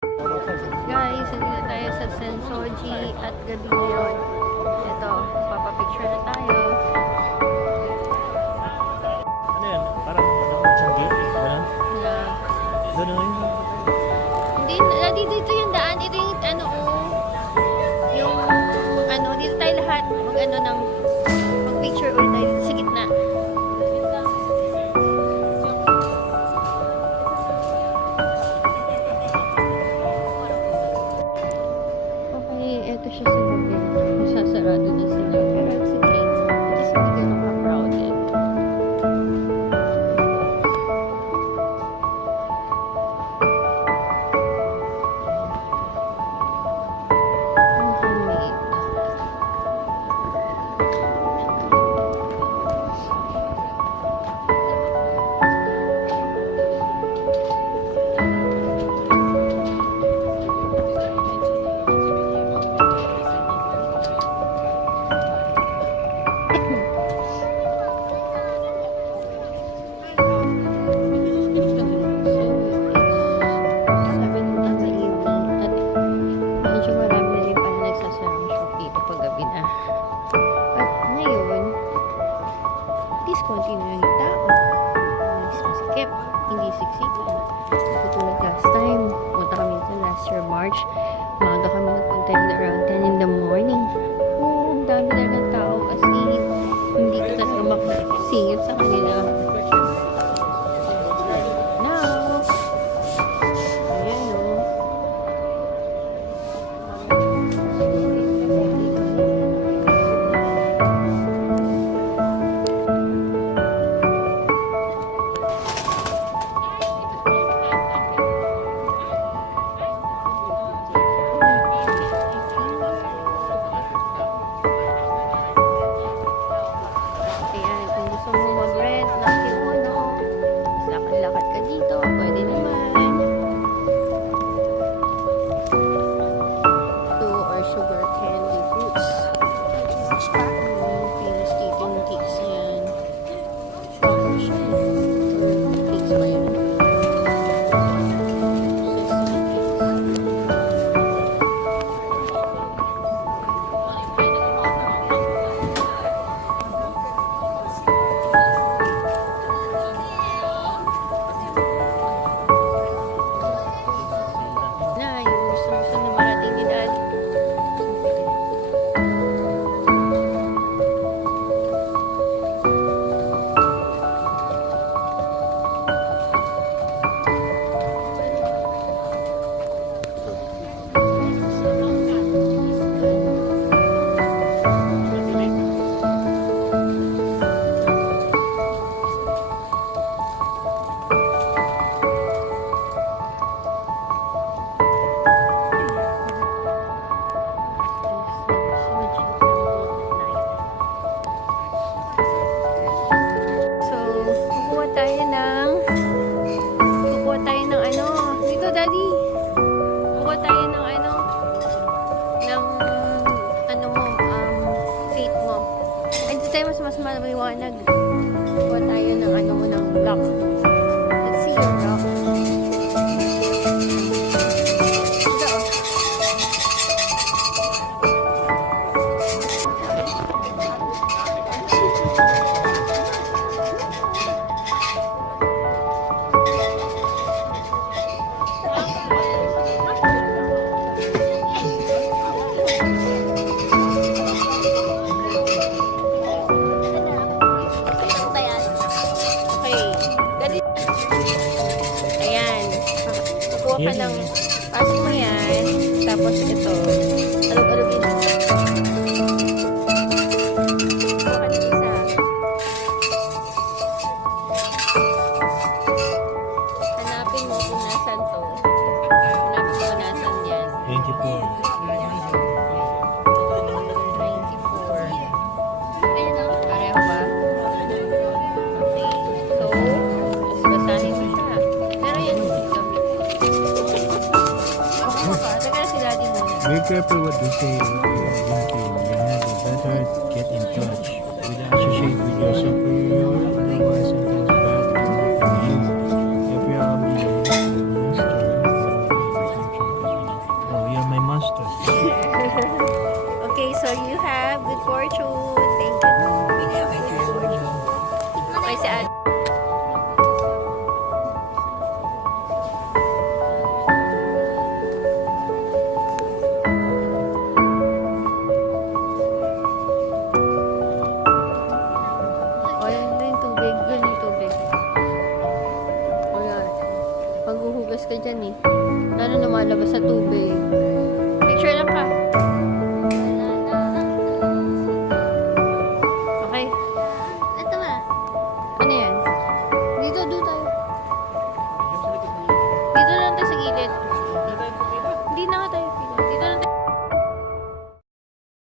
Guys, hindi na tayo sa Sensoji at gabi ngayon. Ito, papapicture na tayo. Ano yan? Parang isang gate? Ganun? Yeah. Doon na yun? Hindi, dito yung daan. Ito yung ano, yung ano, dito tayo lahat mag-picture ulit tayo dito sa gitna. Okay, eto siya sa gabi. Sasarado na sila. Pero it's okay. Just hindi ko maka-crowded. Handmade. Medyo marami na rin pala nagsasarang shop dito pag gabi na. At ngayon, discontinue na yung tao. Hindi masikip, hindi siksikan. Katulad last time, punta kami ito last year March. Maaga kami nagpunta yun around 10 in the morning. Oo, ang dami na ng tao kasi hindi ko talaga makasingit sa kanila. Now, ayan o. Ayan, kung gusto mo mag-rent ng kimono, lakad-lakad ka dito, pwede naman. Ito or sugar candy fruits. Famous dito yung cakes yan. Chocolate siya. Or cakes ba yun? Sesame cakes. Na, yung gusto na marating ni Dad. So, kukuha tayo ng ano, dito Daddy. Kukuha tayo ng ano mo, fate mo. Ay, dito tayo mas maliwanag. Kukuha tayo ng ano mo, ng lock. Let's see your lock. Ito, oh. Okay. Daddy. Ayan. Kukuha ka ng pasok mo yan. Tapos ito. Alog-alogin mo. Kukuha ka ng isa. Hanapin mo kung nasan to. Hanapin mo kung nasan yan. 24. 94. Pareho ba? Okay. So, basahin mo siya. Pero yan dito. Teka si Daddy muna. Be careful what you say. You have a better get in touch. With associate with your superior. Otherwise, sometimes bad will happen to you. If you are being the master of the country. of good fortune. Thank you. Ay, si Ate. O, yan na yung tubig. Yun yung tubig. O, yan. Paghuhugas ka dyan eh. Lalo lumalabas sa tubig.